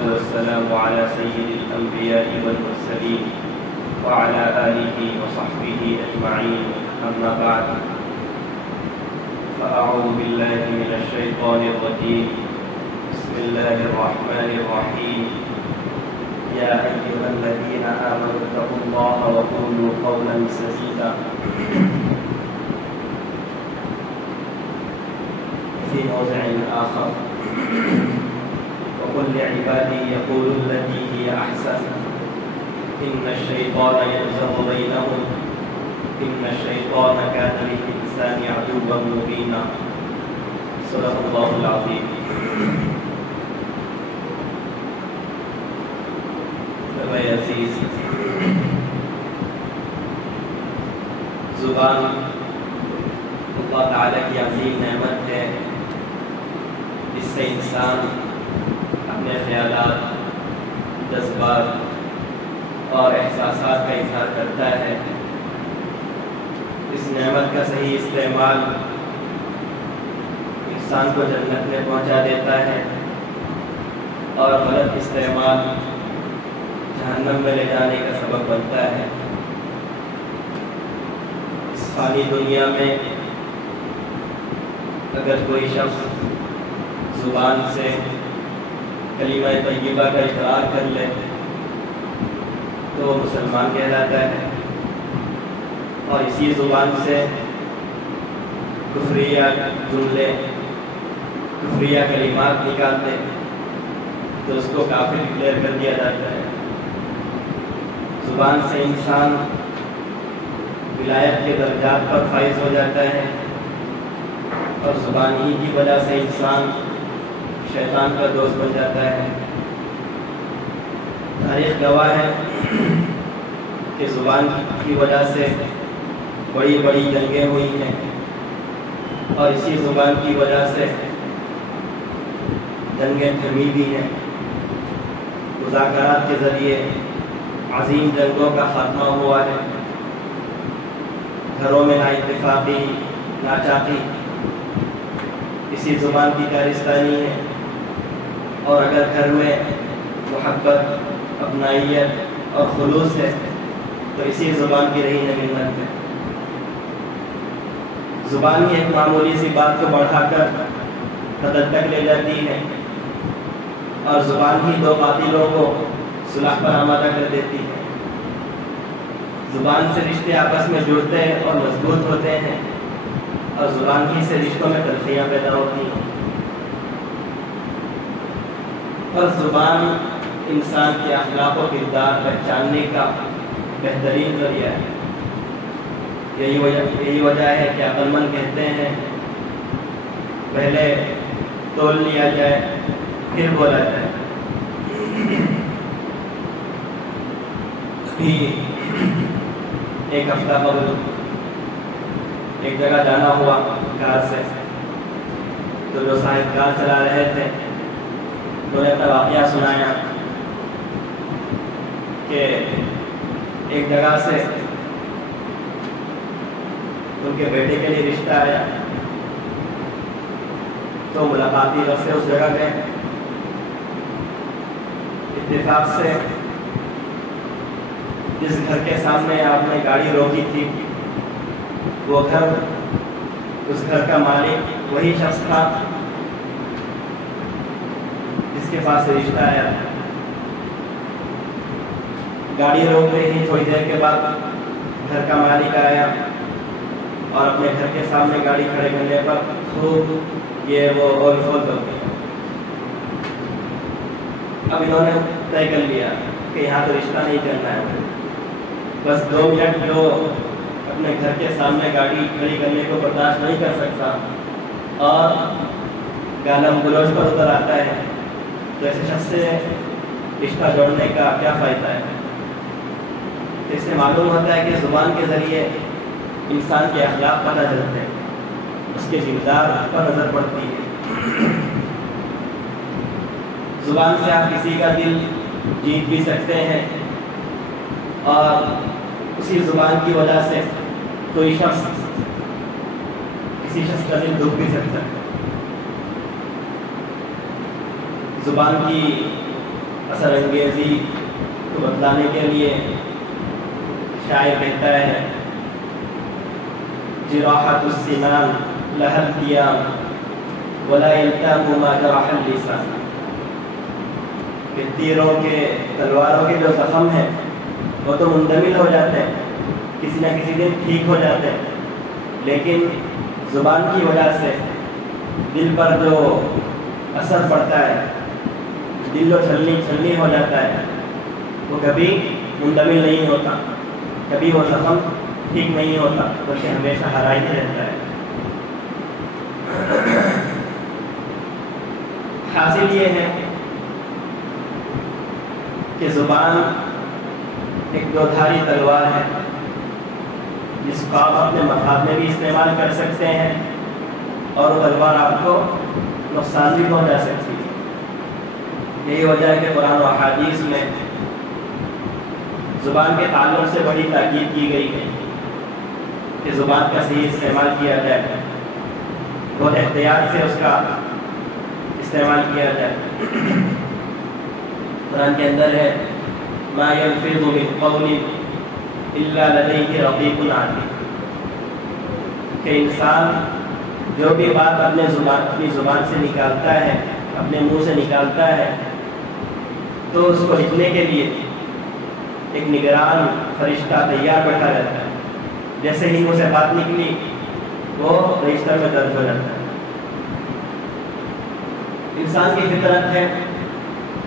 والسلام على سيد الأنبياء والمرسلين وعلى آله وصحبه أجمعين، أما بعد، فأعوذ بالله من الشيطان الرجيم. بسم الله الرحمن الرحيم. يا أيها الذين آمنوا اتقوا الله وقولوا قولا سديدا. في موضع آخر: وقل لعبادي يقولوا التي هي أحسن إن الشيطان ينزغ بينهم إن الشيطان كان للإنسان عدوا مبينا. صدق الله العظيم. عزیز، زبان اللہ تعالیٰ کی عظیم نعمت ہے. اس سے انسان اپنے خیالات، جذبات اور احساسات کا اظہار کرتا ہے. اس نعمت کا صحیح استعمال انسان کو جنت میں پہنچا دیتا ہے اور غلط استعمال جہنم میں لے جانے کا سبب بنتا ہے. اس فانی دنیا میں اگر کوئی شخص زبان سے کلمہ طیبہ کا اقرار کر لے تو وہ مسلمان کہلاتا ہے، اور اسی زبان سے کفریہ جملے، کفریہ کلمات نکال دے تو اس کو کافر ڈکلیئر کر دیا جاتا ہے. زبان سے انسان ولایت کے درجات پر فائز ہو جاتا ہے، اور زبان ہی کی وجہ سے انسان شیطان کا دوست بن جاتا ہے. تاریخ گواہ ہے کہ زبان کی وجہ سے بڑی بڑی جنگیں ہوئی ہیں، اور اسی زبان کی وجہ سے جنگیں تھمی بھی ہیں. مذاکرات کے ذریعے عظیم جنگوں کا خاتمہ ہوا ہے. گھروں میں نا اتفاقی، ناچاقی اسی زبان کی کارستانی ہے، اور اگر گھر میں محبت، اپنائیت اور خلوص ہے تو اسی زبان کی رہی نمت ہے. زبان ہی ایک معمولی سی بات کو بڑھا کر قتل تک لے جاتی ہے، اور زبان ہی دو قاتلوں کو صلح پر آمادہ کر دیتی ہے. زبان سے رشتے آپس میں جڑتے اور مضبوط ہوتے ہیں، اور زبان ہی سے رشتوں میں تلخیاں پیدا ہوتی ہیں. اور زبان انسان کے اخلاق و کردار پہچاننے کا بہترین ذریعہ ہے. یہی وجہ ہے کہ عقل مند کہتے ہیں پہلے تول لیا جائے پھر بولا جائے. ایک ہفتہ قبل ایک جگہ جانا ہوا کار سے، تو جو صاحب کار چلا رہے تھے انہوں نے اپنا واقعہ سنایا کہ ایک جگہ سے ان کے بیٹے کے لیے رشتہ آیا، تو ملاقاتی وقت سے اس جگہ گئے. اتفاق سے جس گھر کے سامنے آپ نے گاڑی روکی تھی وہ گھر، اس گھر کا مالک وہی شخص تھا جس کے پاس سے رشتہ آیا. گاڑی روکتے ہی تھوڑی دیر کے بعد گھر کا مالک آیا اور اپنے گھر کے سامنے گاڑی کھڑے کرنے پر خوب یہ وہ اور فول کر دیا. اب انہوں نے طے کر لیا کہ یہاں تو رشتہ نہیں کرنا ہے، بس 2 منٹ جو اپنے گھر کے سامنے گاڑی کھڑی کرنے کو برداشت نہیں کر سکتا اور گالم گلوچ پر اتر آتا ہے، تو ایسے شخص سے رشتہ جوڑنے کا کیا فائدہ ہے؟ اس سے معلوم ہوتا ہے کہ زبان کے ذریعے انسان کے اخلاق پتہ چلتے ہیں، اس کے کردار پر نظر پڑتی ہے. زبان سے آپ کسی کا دل جیت بھی سکتے ہیں، اور اسی زبان کی وجہ سے کوئی شخص کسی شخص کا دل دکھ بھی سکتا ہے. زبان کی اثر انگیزی کو بتلانے کے لیے شاعر کہتا ہے جراحت السنان لها التیام ولا یلتام ما جرح اللسان، کہ تیروں کے تلواروں کے جو زخم ہیں وہ تو مندمل ہو جاتے ہیں، کسی نہ کسی دن ٹھیک ہو جاتے ہیں، لیکن زبان کی وجہ سے دل پر جو اثر پڑتا ہے، دل جو چھلنی ہو جاتا ہے، وہ کبھی مندمل نہیں ہوتا، کبھی وہ زخم ٹھیک نہیں ہوتا، بلکہ ہمیشہ ہرا ہی رہتا ہے۔ حاصل یہ ہے کہ زبان ایک دو دھاری تلوار ہے جس کو آپ اپنے مفاد میں بھی استعمال کر سکتے ہیں اور وہ تلوار آپ کو نقصان بھی پہنچا سکتی ہے۔ یہی وجہ ہے کہ قرآن و احادیث میں زبان کے تعلق سے بڑی تاکید کی گئی ہے کہ زبان کا صحیح استعمال کیا جائے، بہت احتیاط سے اس کا استعمال کیا جائے۔ قرآن کے اندر ہے ما يلفظ من قول الا لديه رقیب عتید، کہ انسان جو بھی بات اپنی زبان سے نکالتا ہے، اپنے منہ سے نکالتا ہے، تو اس کو لکھنے کے لیے ایک نگران فرشتہ تیار بیٹھا رہتا ہے، جیسے ہی منہ سے بات نکلی وہ رجسٹر میں درج ہو جاتا ہے۔ انسان کی فطرت ہے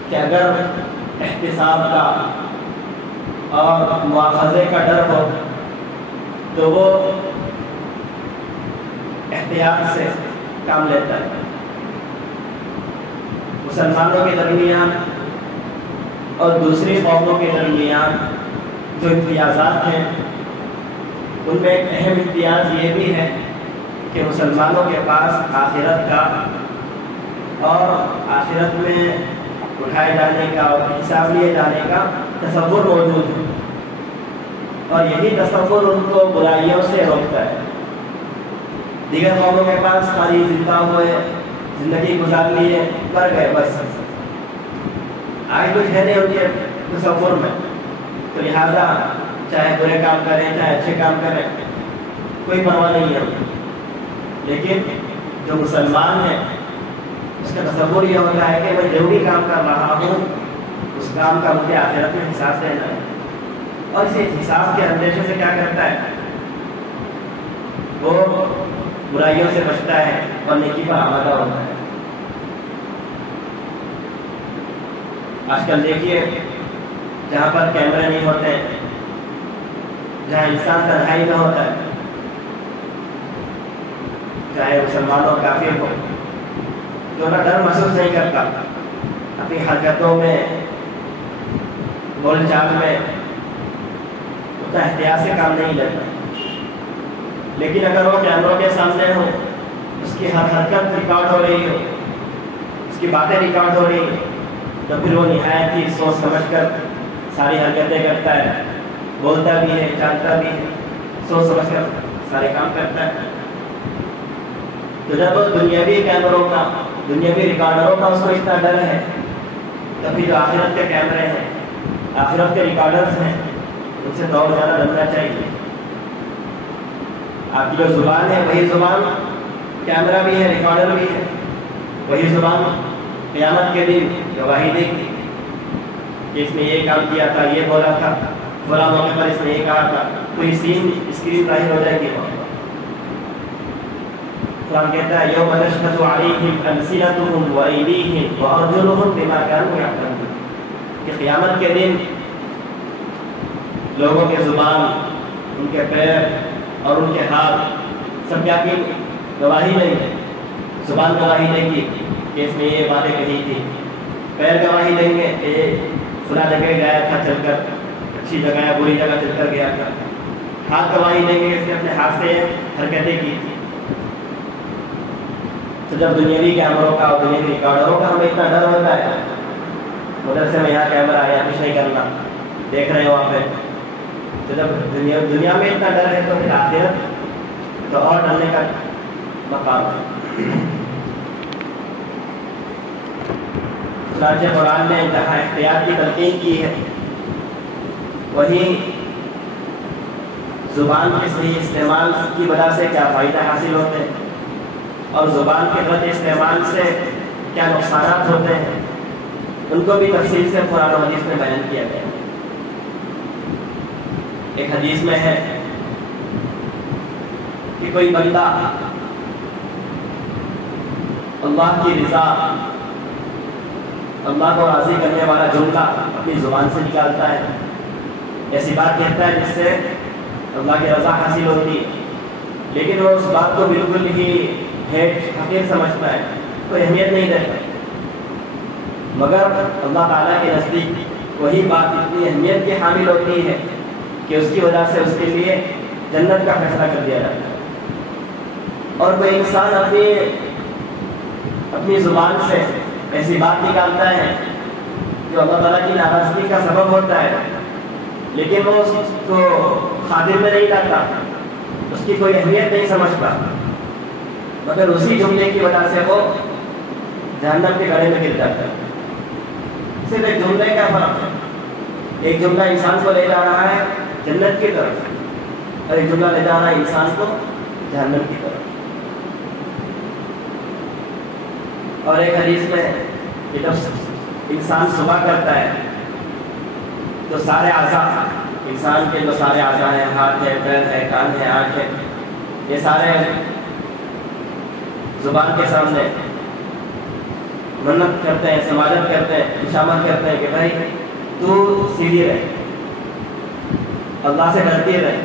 کہ اگر احتساب کا اور مواخذے کا ڈر ہو تو وہ احتیاط سے کام لیتا ہے۔ مسلمانوں کے درمیان اور دوسری قوموں کے درمیان جو امتیازات ہیں ان میں ایک اہم امتیاز یہ بھی ہے کہ مسلمانوں کے پاس آخرت کا اور آخرت میں اٹھائے جانے کا اور حساب لیے جانے کا تصور موجود ہے، اور یہی تصور ان کو برائیوں سے روکتا ہے۔ دیگر قوموں کے پاس خالی زندہ ہوئے، زندگی گزار لیے، مر گئے، بس آگے کچھ ہے نہیں ان کے تصور میں، تو لہٰذا چاہے برے کام کریں چاہے اچھے کام کریں کوئی پرواہ نہیں ہے۔ لیکن جو مسلمان ہے اس کا تصور یہ ہوتا ہے کہ میں جو بھی کام کر رہا ہوں اس کام کا مجھے آخرت میں حساب دینا ہے، اور اس حساب کے اندیشے سے کیا کرتا ہے، وہ برائیوں سے بچتا ہے اور نیکی پر آمادہ ہوتا ہے۔ آج کل دیکھیے جہاں پر کیمرے نہیں ہوتے، جہاں انسان تنہائی میں ہوتا ہے، چاہے مسلمانوں کافر ہو، جو نہ ڈر محسوس نہیں کرتا، اپنی حرکتوں میں بول چال میں اتنا احتیاط سے کام نہیں لیتا، لیکن اگر وہ کیمروں کے سامنے ہو، اس کی ہر حرکت ریکارڈ ہو رہی ہو، اس کی باتیں ریکارڈ ہو رہی ہیں، تو پھر وہ نہایت ہی سوچ سمجھ کر ساری حرکتیں کرتا ہے، بولتا بھی ہے، چالتا بھی ہے، سوچ سمجھ کر سارے کام کرتا ہے۔ تو جب دنیاوی کیمروں کا، دنیاوی ریکارڈروں کا اس کو اتنا ڈر ہے، تو پھر جو آخرت کے کیمرے ہیں، آخرت کے ریکارڈرز ہیں، ان سے تو اور زیادہ ڈرنا چاہیے۔ آپ کی جو زبان ہے وہی زبان کیمرہ بھی ہے، ریکارڈر بھی ہے، وہی زبان قیامت کے دن گواہی دے گی کہ اس نے یہ کام کیا تھا، یہ بولا تھا، فلاں موقع پر اس نے یہ کہا تھا، تو یہ سین اسکرین ظاہر ہو جائے گی۔ قرآن کہتا ہے یوم تشہد علیہم السنتہم وایدیہم وارجلہم بما کانوا یعملون، کہ قیامت کے دن لوگوں کے زبان، ان کے پیر اور ان کے ہاتھ سب کیا کی گواہی دیں گے۔ زبان گواہی دے گی کہ اس نے یہ باتیں کہی تھی، پیر گواہی دیں گے کہ فلاں جگہ گیا تھا چل کر، اچھی جگہ یا بری جگہ چل کر گیا تھا، ہاتھ گواہی دیں گے کہ اس نے اپنے ہاتھ سے حرکتیں کی تھی۔ تو جب دنیاوی کیمروں کا اور دنیاوی ریکارڈروں کا ہمیں اتنا ڈر ہوتا ہے، مدرسے میں یہاں کیمرہ ہے، کچھ نہیں کرنا، دیکھ رہے ہیں وہاں پہ، تو جب دنیا میں اتنا ڈر ہے تو پھر آخرت تو اور ڈرنے کا مقام ہے۔ چنانچہ قرآن نے جہاں احتیاط کی تلقین کی ہے وہیں زبان کے صحیح استعمال کی وجہ سے کیا فائدہ حاصل ہوتے ہیں اور زبان کے غلط استعمال سے کیا نقصانات ہوتے ہیں ان کو بھی تفصیل سے قرآن و حدیث میں بیان کیا گیا ہے۔ ایک حدیث میں ہے کہ کوئی بندہ اللہ کی رضا، اللہ کو راضی کرنے والا جملہ اپنی زبان سے نکالتا ہے، ایسی بات کہتا ہے جس سے اللہ کی رضا حاصل ہوتی ہے، لیکن وہ اس بات کو بالکل ہی حقیر سمجھتا ہے، کوئی اہمیت نہیں دیتا، مگر اللہ تعالیٰ کے نزدیک وہی بات اتنی اہمیت کی حامل ہوتی ہے کہ اس کی وجہ سے اس کے لیے جنت کا فیصلہ کر دیا جاتا ہے۔ اور کوئی انسان اپنی زبان سے ایسی بات نکالتا ہے جو اللہ تعالیٰ کی ناراضگی کا سبب ہوتا ہے، لیکن وہ اس کو خاطر میں نہیں لاتا، اس کی کوئی اہمیت نہیں سمجھتا، مگر اسی جملے کی وجہ سے وہ جہنم کے گڑھے میں گر جاتا ہے۔ صرف ایک جملے کا فرق ہے، ایک جملہ انسان کو لے جا رہا ہے جنت کی طرف اور ایک جملہ لے جا رہا ہے انسان کو جہنم کی طرف۔ اور ایک حدیث میں کہ جب انسان صبح کرتا ہے تو سارے اعضاء، انسان کے جو سارے اعضاء ہیں، ہاتھ ہے، پیر ہے، کان ہے، آنکھ ہے، یہ سارے زبان کے سامنے منت کرتے ہیں، سماجت کرتے ہیں، خوشامد کرتے ہیں کہ بھائی تو سیدھی رہے، اللہ سے ڈرتی رہے،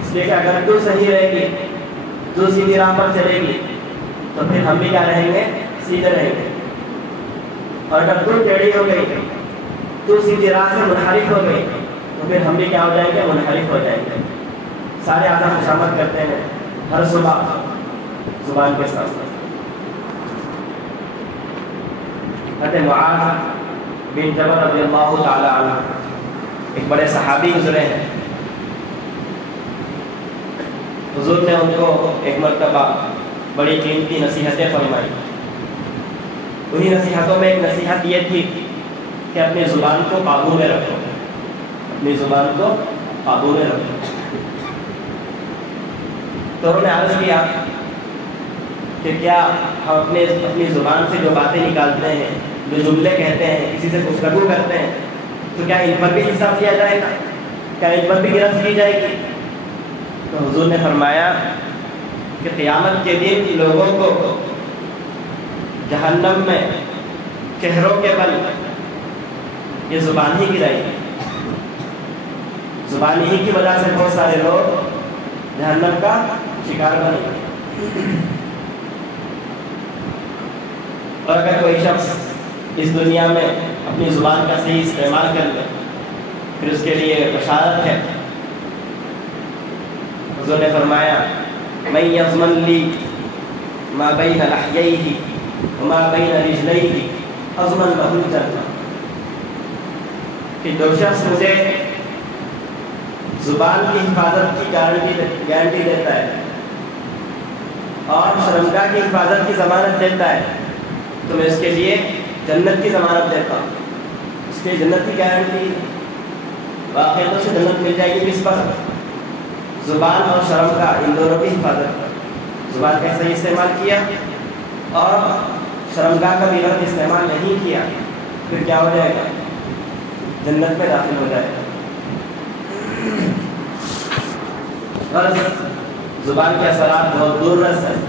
اس لیے کہ اگر تو صحیح رہے گی، تو سیدھی راہ پر چلے گی تو پھر ہم بھی کیا رہیں گے؟ سیدھے رہیں گے، اور اگر تو ٹیڑھی ہو گئی، تو سیدھی راہ سے منحرف ہو گئی تو پھر ہم بھی کیا ہو جائیں گے؟ منحرف ہو جائیں گے۔ سارے اعضاء خوشامد کرتے ہیں ہر صبح زبان کے ساتھ۔ حضرت معاذ بن جبل رضی اللہ تعالی عنہ ایک بڑے صحابی گزرے ہیں، حضور نے ان کو ایک مرتبہ بڑی قیمتی نصیحتیں فرمائی۔ انہی نصیحتوں میں ایک نصیحت یہ تھی کہ اپنی زبان کو قابو میں رکھو، اپنی زبان کو قابو میں رکھو۔ تو انہوں نے عرض کیا کہ کیا ہم اپنی زبان سے جو باتیں نکالتے ہیں، جو جملے کہتے ہیں، کسی سے گفتگو کرتے ہیں، تو کیا ان پر بھی حساب لیا جائے گا؟ کیا ان پر بھی گرفت کی جائے گی؟ تو حضور نے فرمایا کہ قیامت کے دن لوگوں کو جہنم میں چہروں کے بل یہ زبان ہی گرائی گی، زبان ہی کی وجہ سے بہت سارے لوگ جہنم کا شکار بنے۔ اور اگر کوئی شخص اس دنیا میں اپنی زبان کا صحیح استعمال کر لے پھر اس کے لیے بشارت ہے۔ حضور نے فرمایا من یضمن لی ما بین لحییہ وما بین رجلیہ اضمن لہ الجنہ، کہ جو شخص مجھے زبان کی حفاظت کی گارنٹی دیتا ہے اور شرمگاہ کی حفاظت کی ضمانت دیتا ہے تو میں اس کے لیے جنت کی ضمانت دیتا ہوں، اس کے جنت کی گارنٹی، واقعی تو سے جنت مل جائے گی کس پر؟ زبان اور شرمگاہ ان دونوں کی حفاظت پر۔ زبان کا صحیح استعمال کیا اور شرمگاہ کا بھی غلط استعمال نہیں کیا پھر کیا ہو جائے گا؟ جنت میں داخل ہو جائے گا۔ غرض زبان کے اثرات بہت دور رس ہیں۔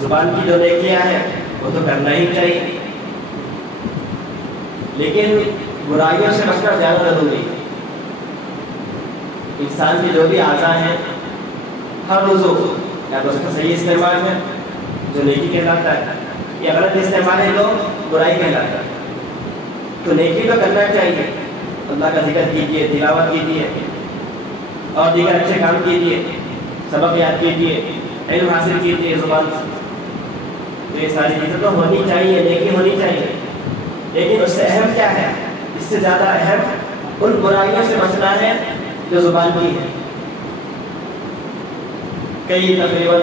زبان کی جو نیکیاں ہیں وہ تو کرنا ہی چاہیے، لیکن برائیوں سے بچنا زیادہ ضروری ہے۔ انسان کے جو بھی اعضاء ہیں ہر روزو یا تو اس کا صحیح استعمال ہے جو نیکی کہلاتا ہے، یا غلط استعمال ہے جو برائی کہلاتا ہے۔ تو نیکی تو کرنا چاہیے، اللہ کا ذکر کیجیے، تلاوت کیجیے اور دیگر اچھے کام کیجیے، سبق یاد کیجیے، علم حاصل کیجیے زبان سے، تو یہ ساری چیزیں تو ہونی چاہیے، نیکی ہونی چاہیے۔ لیکن اس سے اہم کیا ہے؟ اس سے زیادہ اہم ان برائیوں سے بچنا ہے جو زبان کی ہے۔ کئی تقریباً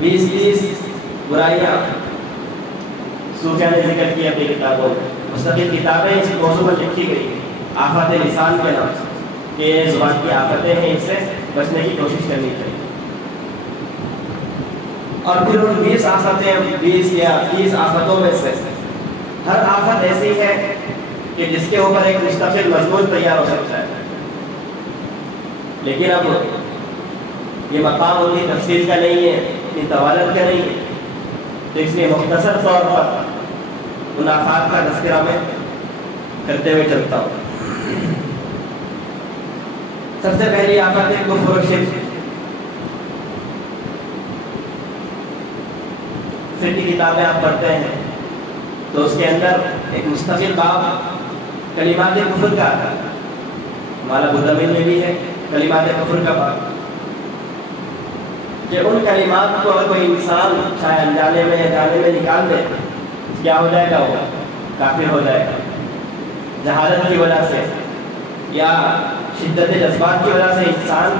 20 برائیاں صوفیہ نے ذکر کی اپنی کتابوں میں. مستقل کتابیں اس موضوع پر لکھی گئی آفات لسان کے نام سے کہ یہ زبان کی آفتیں ہیں, اس سے بچنے کی کوشش کرنی چاہیے. اور پھر ان 20 آفتیں 20 یا 30 آفتوں میں سے ہر آفت ایسی ہے کہ جس کے اوپر ایک مستقل مضمون تیار ہو سکتا ہے, لیکن اب یہ مقام ان کی تفصیل کا نہیں ہے, ان طوالت کا نہیں ہے, تو اس لیے مختصر طور پر ان آفات کا تذکرہ میں کرتے ہوئے چلتا ہوں. سب سے پہلی آفت ہے کفر و شرک. فقہ کی کتابیں آپ پڑھتے ہیں تو اس کے اندر ایک مستقل باب کلمات کفر کا آتا ہے. ہمارا بدامین میں بھی ہے کلمات کفر کا باب, کہ ان کلمات کو اگر کوئی انسان چاہے انجانے میں یا جانے میں نکال دے کیا ہو جائے گا, وہ کافر ہو جائے گا. جہالت کی وجہ سے یا شدت جذبات کی وجہ سے انسان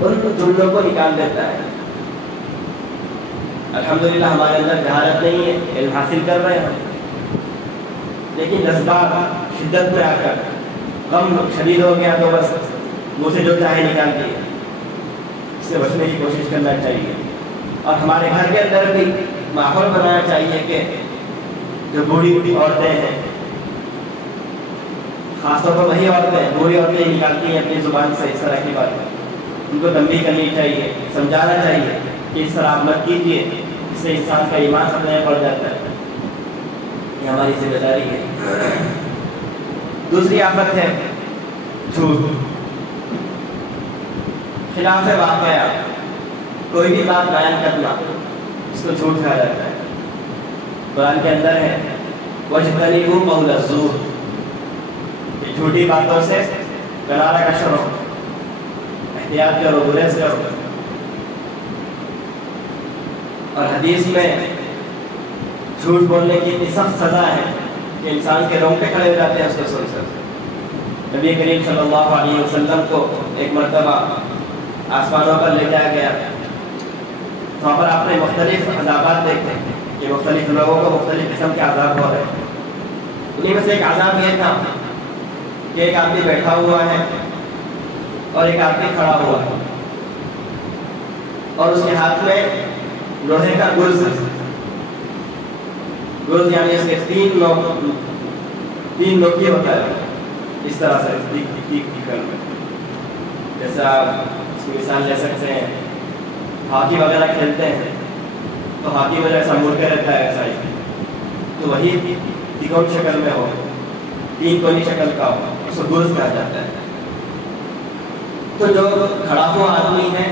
ان جملوں کو نکال دیتا ہے. الحمدللہ ہمارے اندر جہالت نہیں ہے, علم حاصل کر رہے ہیں, لیکن جذبات شدت میں آ کر غم شدید ہو گیا تو بس منہ سے جو چاہے نکال دیے. اس سے بچنے کی کوشش کرنا چاہیے. اور ہمارے گھر کے اندر بھی ماحول بنانا چاہیے کہ جو بوڑھی عورتیں ہیں, خاص طور پر وہی عورتیں بوڑھی عورتیں نکالتی ہیں اپنی زبان سے اس طرح کی باتیں, ان کو تنبیہ کرنی چاہیے, سمجھانا چاہیے کہ اس طرح آپ مت کیجیے, اس سے انسان کا ایمان خطرے میں پڑ جاتا ہے. یہ ہماری ذمہ داری ہے. دوسری آفت ہے جھوٹ. خلاف واقعہ کوئی بھی بات بیان کرنا, اس کو جھوٹ کہا جاتا ہے. قرآن کے اندر ہے وَاجْتَنِبُوا قَوْلَ الزُّورِ, کہ جھوٹی باتوں سے کنارہ کش رہو, احتیاط کرو, گریز کرو. اور حدیث میں جھوٹ بولنے کی اتنی سخت سزا ہے کہ انسان کے رونگٹے کھڑے ہو جاتے ہیں اس کو سن کر. نبی کریم صلی اللہ علیہ وسلم کو ایک مرتبہ آسمانوں پر لے جایا گیا, وہاں پر آپ نے مختلف عذابات دیکھے کہ مختلف لوگوں کو مختلف قسم کے عذاب ہو رہے ہیں. انہیں میں سے ایک عذاب یہ تھا کہ ایک آدمی بیٹھا ہوا ہے اور ایک آدمی کھڑا ہوا ہے, اور اس کے ہاتھ میں لوہے کا گرز ہے. گرز یعنی اس کے تین نوکی ہوتا ہے, اس طرح سے جیسا اس کی مثال لے سکتے ہیں, ہاکی وغیرہ کھیلتے ہیں تو ہاکی میں جیسا مڑ کے رہتا ہے ایسا ہی, تو وہی تکون شکل میں ہو, تین کونی شکل کا ہو, اس کو گرز کہا جاتا ہے. تو جو کھڑا ہوا آدمی ہے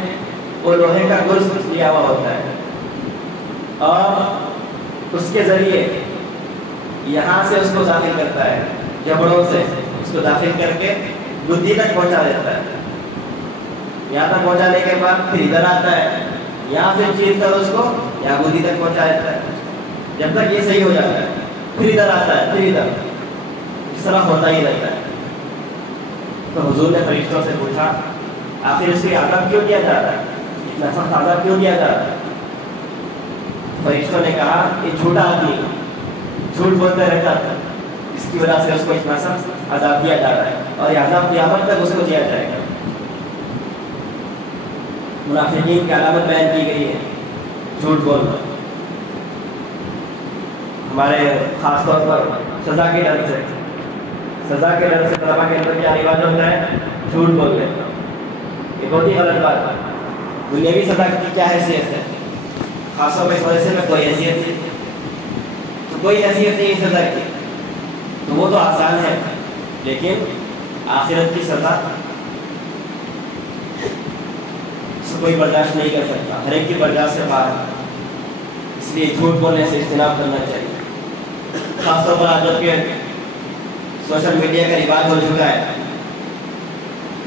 وہ لوہے کا گرز لیا ہوا ہوتا ہے, اور اس کے ذریعے یہاں سے اس کو داخل کرتا ہے, جبڑوں سے اس کو داخل کر کے گدی تک پہنچا دیتا ہے. یہاں تک پہنچانے کے بعد پھر ادھر آتا ہے, یہاں سے چیر کر اس کو یہاں گدی تک پہنچا دیتا ہے, جب تک یہ صحیح ہو جاتا ہے. پھر ادھر آتا ہے, پھر ادھر, اس طرح ہوتا ہی رہتا ہے. تو حضور نے فرشتوں سے پوچھا آخر اس کی عذاب کیوں کیا جا رہا ہے, اتنا سخت عذاب کیوں کیا جا رہا ہے؟ فرشتوں نے کہا یہ جھوٹا آدمی جھوٹ بولتے رہتا تھا, اس کی وجہ سے اس کو اتنا سخت عذاب دیا جا رہا ہے, اور یہ عذاب قیامت تک اس کو دیا جائے گا. منافقین کی علامت بیان کی گئی ہے جھوٹ بولنا. ہمارے خاص طور پر سزا کے ڈر سے طلبا کے اندر کیا رواج ہوتا ہے, جھوٹ بولنے کا. یہ بہت ہی غلط بات ہے. دنیاوی سزا کی کیا حیثیت ہے, خاص طور پہ اس وجہ میں کوئی حیثیت نہیں, تو کوئی حیثیت نہیں سزا کی, تو وہ تو آسان ہے, لیکن آخرت کی سزا کوئی برداشت نہیں کر سکتا, ہر ایک کی برداشت سے باہر. اس لیے جھوٹ بولنے سے اجتناب کرنا چاہیے. خاص طور پر آج جب کہ سوشل میڈیا کا رواج ہو چکا ہے,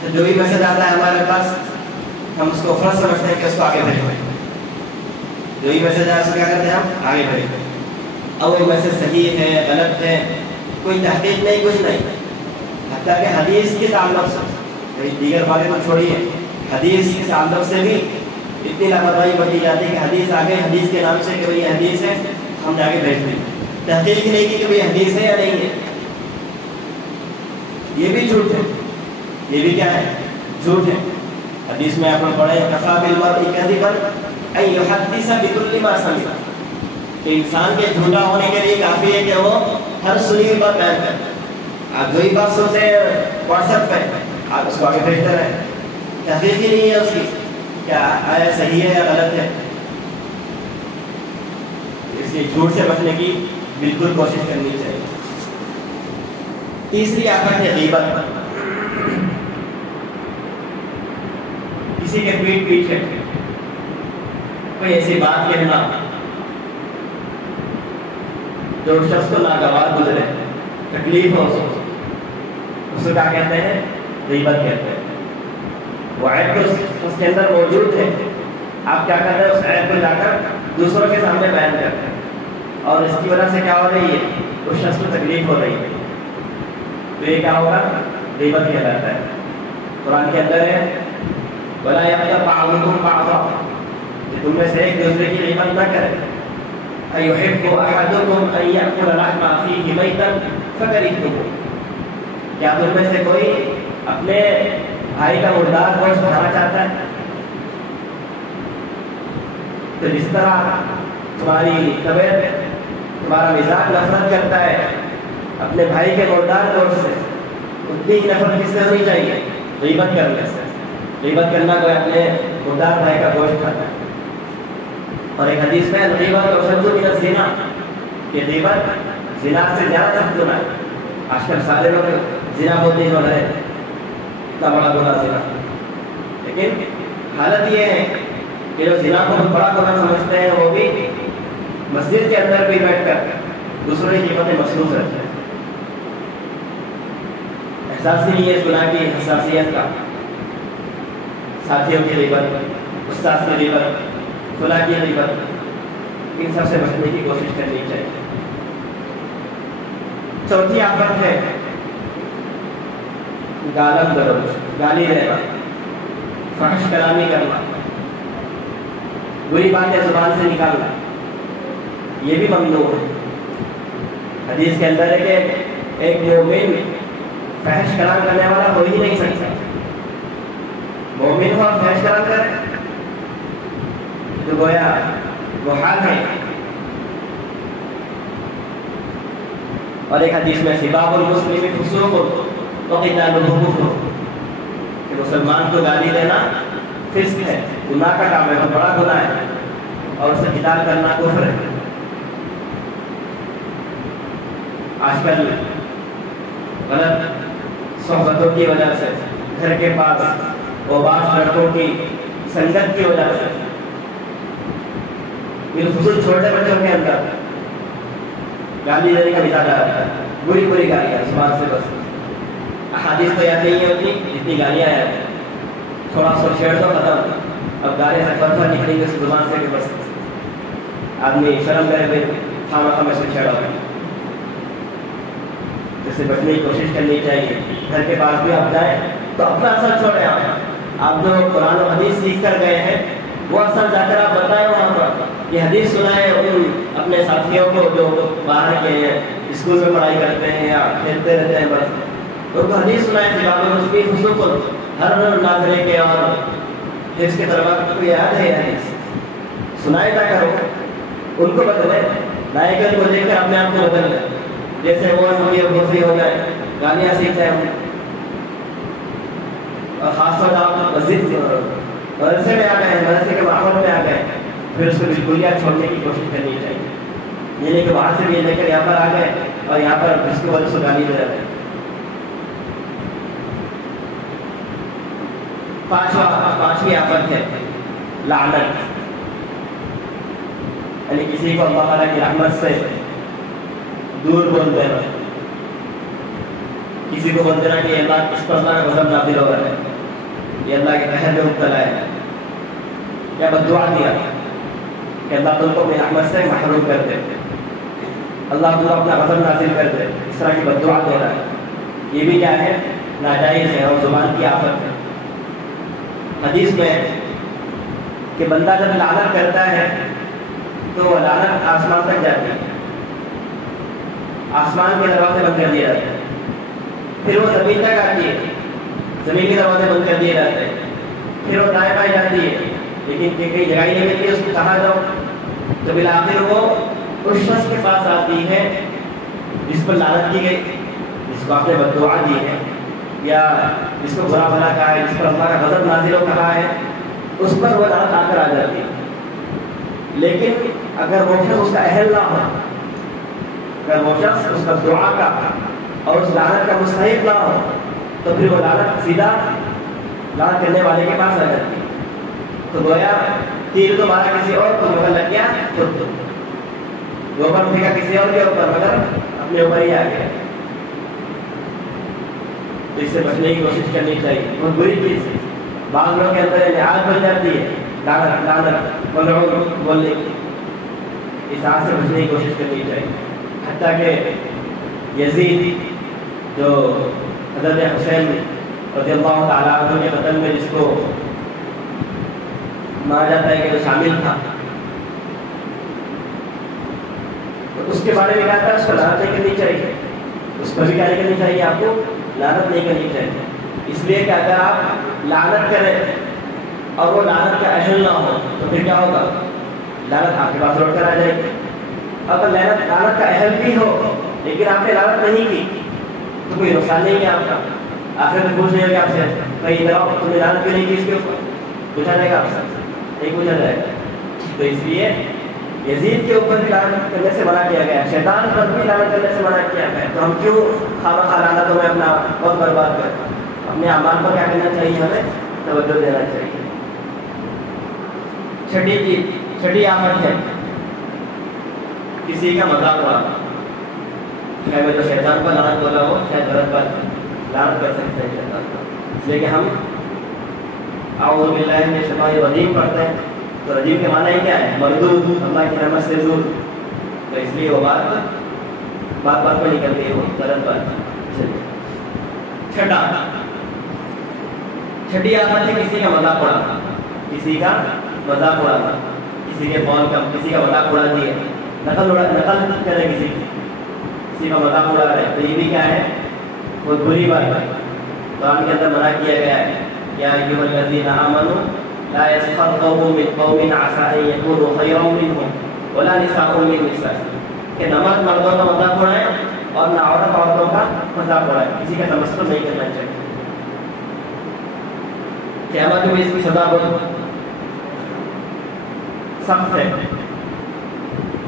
تو جو بھی میسج آتا ہے ہمارے پاس ہم اس کو فرض سمجھتے ہیں کہ اس کو آگے بھیجیں. جو بھی میسج آیا اس کو کیا کرتے ہیں, ہم آگے بھیجیں. اب وہ میسج صحیح ہے غلط ہے کوئی تحقیق نہیں, کچھ نہیں. حتیٰ کہ حدیث کے تعلق سے دیگر باتیں تو چھوڑیے, حدیث کے تعلق سے بھی اتنی لاپرواہی بڑھتی جاتی ہے کہ حدیث آ گئی حدیث کے نام سے کہ بھائی یہ حدیث ہے، ہم جا کے بھیج دیں، تحقیق نہیں کی کہ بھائی حدیث ہے یا نہیں ہے. یہ بھی جھوٹ ہے، یہ بھی کیا ہے؟ جھوٹ ہے. حدیث میں آپ نے پڑھا ہے کفا بالمرء کذبا ان یحدث بکل ما سمع، کہ انسان کے جھوٹا ہونے کے لیے کافی ہے کہ وہ ہر سنی ہوئی بات بیان کرے. آپ جو ہی بات سنتے ہیں واٹس ایپ پہ آپ اس کو آگے بھیجتے رہیں، تحقیق ہی نہیں ہے اس کی کیا آیا صحیح ہے یا غلط ہے. اس لیے جھوٹ سے بچنے کی بالکل کوشش کرنی چاہیے. تیسری آفت ہے غیبت. کسی کے پیٹ پیچھے کوئی ایسی بات کہنا جو شخص کو ناگوار گزرے، تکلیف ہو اس کو کیا کہتے ہیں؟ غیبت کہتے ہیں. وہ عیب تو اس کے اندر موجود ہے، آپ کیا کرتے ہیں؟ اس عیب کو جا کر دوسروں کے سامنے بیان کرتے ہیں، اور اس کی وجہ سے کیا ہو رہی ہے؟ اس شخص کو تکلیف ہو رہی ہے. تو یہ کیا ہوگا؟ غیبت کہلاتا ہے. قرآن کے اندر ہے وَلَا يَغْتَبْ بَعْضُكُمْ بَعْضًا، کہ تم میں سے ایک دوسرے کی غیبت نہ کرے. أَيُحِبُّ أَحَدُكُمْ أَن يَأْكُلَ لَحْمَ أَخِيهِ مَيْتًا فَكَرِهْتُمُوهُ، کیا تم میں سے کوئی اپنے بھائی کا مردار گوشت کھانا چاہتا ہے؟ تو جس طرح تمہاری طبیعت، تمہارا مزاج نفرت کرتا ہے اپنے بھائی کے مردار گوشت سے، اتنی ہی نفرت کس سے ہونی چاہیے؟ غیبت کرنے سے. غیبت کرنا کوئی اپنے مردار بھائی کا گوشت کھاتا ہے. اور ایک حدیث میں غیبت اشد من الزنا، کہ غیبت زنا سے زیادہ سخت گناہ ہے. آج کل سارے لوگ زنا بولتے ہیں وغیرہ، اتنا بڑا گناہ زنا. لیکن حالت یہ ہے کہ جو زنا کو بہت بڑا گناہ سمجھتے ہیں وہ بھی مسجد کے اندر بھی بیٹھ کر دوسروں کی قیمتیں محسوس رہتے ہیں. احساس ہی نہیں ہے اس گناہ کی حساسیت کا. ساتھیوں کی غیبت، استاد کی غیبت، فلاں کی غیبت، ان سب سے بچنے کی کوشش کرنی چاہیے. چوتھی آفت ہے گالم گلوچ، گالی دینا، فحش کلامی کرنا، بری باتیں زبان سے نکالنا. یہ بھی ممنوع ہے. حدیث کے اندر ہے کہ ایک مومن فحش کلام کرنے والا ہو ہی نہیں سکتا. مومن ہو اور فحش کلام کرے تو گویا وہ حال ہے. اور ایک حدیث میں سباب المسلم فسوق وقتالہ کفر، کہ مسلمان کو گالی دینا فسق ہے، گناہ کا کام ہے، بہت بڑا گناہ ہے، اور اس سے قتال کرنا کفر ہے. آج کل غلط صحبتوں کی وجہ سے، گھر کے پاس اوباش لڑکوں کی سنگت کی وجہ سے، بالخصوص چھوٹے بچوں کے اندر گالی دینے کا مزاج آتا ہے. بری بری گالیاں زبان سے. بس احادیث تو یاد نہیں ہوتی جتنی گالیاں آیا، تھوڑا سا چھیڑ تو ختم. اب گالی سے فرفر نکلیں گے اس زبان سے کہ بس آدمی شرم کرے ہوئے خامہ خامہ سے چھیڑا ہوئے. اس سے بچنے کی کوشش کرنی چاہیے. گھر کے پاس بھی آپ جائیں تو اپنا اثر چھوڑیں. آپ جو قرآن و حدیث سیکھ کر گئے ہیں وہ اثر جا کر آپ بتائیں وہاں پر. یہ حدیث سنائیں ان اپنے ساتھیوں کو جو باہر کے اسکول میں پڑھائی کرتے ہیں یا کھیلتے رہتے ہیں، بس ان کو حدیث سنائیں. سباب المسلم فسوق، ہر ناظرے کے اور حفظ کے طلباء کو یاد ہے یہ حدیث، سنائے نہ کرو. ان کو بدلیں، نائے کر کو دیکھ کر اپنے آپ کو بدل لیں. جیسے وہ بھوسری ہو جائے، گالیاں سیکھ جائیں. اور خاص طور آپ مسجد مدرسے میں آ گئے، مدرسے کے ماحول میں آ گئے، پھر اس کو بالکلیات چھوڑنے کی کوشش کرنی چاہیے. یہ نہیں کہ باہر سے بھی لے کر یہاں پر آ گئے اور یہاں پر اس کے وجہ سے گالی دے رہے ہیں. پانچویں آفت ہے لعنت، یعنی کسی کو اللہ تعالیٰ کی رحمت سے دور بول دینا. کسی کو بول دینا کہ اللہ اس پر اللہ کا غضب نازل ہو رہا ہے، یہ اللہ کے قہر میں مبتلا ہے، یا بددعا دیا کہ اللہ تم کو اپنی رحمت سے محروم کر دے، اللہ تم اپنا غضب نازل کر دے. اس طرح کی بددعا دے رہا ہے. یہ بھی کیا ہے؟ ناجائز ہے اور زبان کی آفت ہے. حدیث میں کہ بندہ جب لعنت کرتا ہے تو وہ لعنت آسمان تک جاتی ہے، آسمان کے دروازے بند کر دیے جاتے ہیں، پھر وہ زمین تک آتی ہے، زمین کے دروازے بند کر دیے جاتے ہیں، پھر وہ دائیں بائیں جاتی ہے، لیکن کئی جگہ ہی نہیں ملتی ہے اس کو کہاں جاؤ، تو بالآخر وہ اس شخص کے پاس آتی ہے جس پر لعنت کی گئی، جس کو آپ نے بد دعا دی ہے یا جس کو برا بھلا کہا ہے، جس پر اللہ کا غضب نازل ہو کہا ہے، اس پر وہ لعنت آ کر آ جاتی ہے۔ لیکن اگر وہ شخص اس کا اہل نہ ہو، اگر وہ شخص اس کا دعا کا اور اس لعنت کا مستحق نہ ہو، تو پھر وہ لعنت سیدھا لعنت کرنے والے کے پاس آ جاتی ہے۔ تو گویا تیر تو مارا کسی اور کو مگر لگ گیا خود تو، گوبر پھینکا کسی اور کے اوپر مگر اپنے اوپر ہی آ گیا۔ تو اس سے بچنے کی کوشش کرنی چاہیے، بہت بری چیز ہے۔ بعض لوگوں کے اندر لحاظ بن جاتی ہے لعنت لعنت ملعون بولنے کی، اس حال سے بچنے کی کوشش کرنی چاہیے۔ حتیٰ کہ یزید جو حضرت حسین رضی اللہ تعالیٰ عنہ کے قتل میں جس کو مانا جاتا ہے کہ وہ شامل تھا، تو اس کے بارے میں کہا تھا اس کو لعنت نہیں کرنی چاہیے، اس پر بھی کیا نہیں کرنی چاہیے، آپ کو لعنت نہیں کرنی چاہیے، اس لیے کہ اگر آپ لعنت کریں اور وہ لعنت کا اہل نہ ہو تو پھر کیا ہوگا، لعنت آپ کے پاس لوٹ کر آ جائے گی۔ اگر لعنت کا اہل بھی ہو لیکن آپ نے لعنت نہیں کی تو کوئی نقصان نہیں ہے آپ کا، آخر میں پوچھ لیں گے آپ سے بھائی ادھر آؤ، تم نے لعنت کیوں نہیں کی اس کے اوپر، پوچھا جائے گا آپ سے، نہیں پوچھا جائے گا۔ تو اس لیے یزید کے اوپر بھی لعنت کرنے سے منع کیا گیا، شیطان پر بھی لعنت کرنے سے منع کیا گیا، تو ہم کیوں خواہ لعنتوں میں اپنا وقت برباد کریں؟ اپنے اعمال پر کیا کرنا چاہیے، ہمیں توجہ دینا چاہیے۔ چھٹی آفت ہے کسی کا مذاق اڑانا، چاہے میں تو شیطان پر لعنت بولا ہو، شاید غلط پر لعنت کر سکتے ہیں شیطان پر، اس لیے کہ ہم اعوذ باللہ من الشیطان الرجیم پڑھتے ہیں، تو رجیم کے معنی ہی کیا ہے، مردود، اللہ کی رحمت سے دور، تو اس لیے وہ بات پر نکلتی ہے، وہ غلط بات۔ چھٹی آفت ہے کسی کا مذاق اڑانا، کسی کا مذاق اڑانا، کسی کے فون کا کسی کا مذاق اڑا دیا، نقل کرے کسی کا مذاق اڑا رہے، تو یہ بھی کیا ہے، بہت بری بات ہے۔ قرآن کے اندر منع کیا گیا ہے، یا ایھا الذین آمنوا لا یسخر قوم من قوم عسى ان یکونوا خیرا منهم ولا نساء من نساء، کہ نہ مرد مردوں کا مذاق اڑائیں اور نہ عورتوں کا مذاق اڑائیں، کسی کا تمسخر نہیں کرنا چاہیے۔ قیامت میں اس کی سزا بہت سخت ہے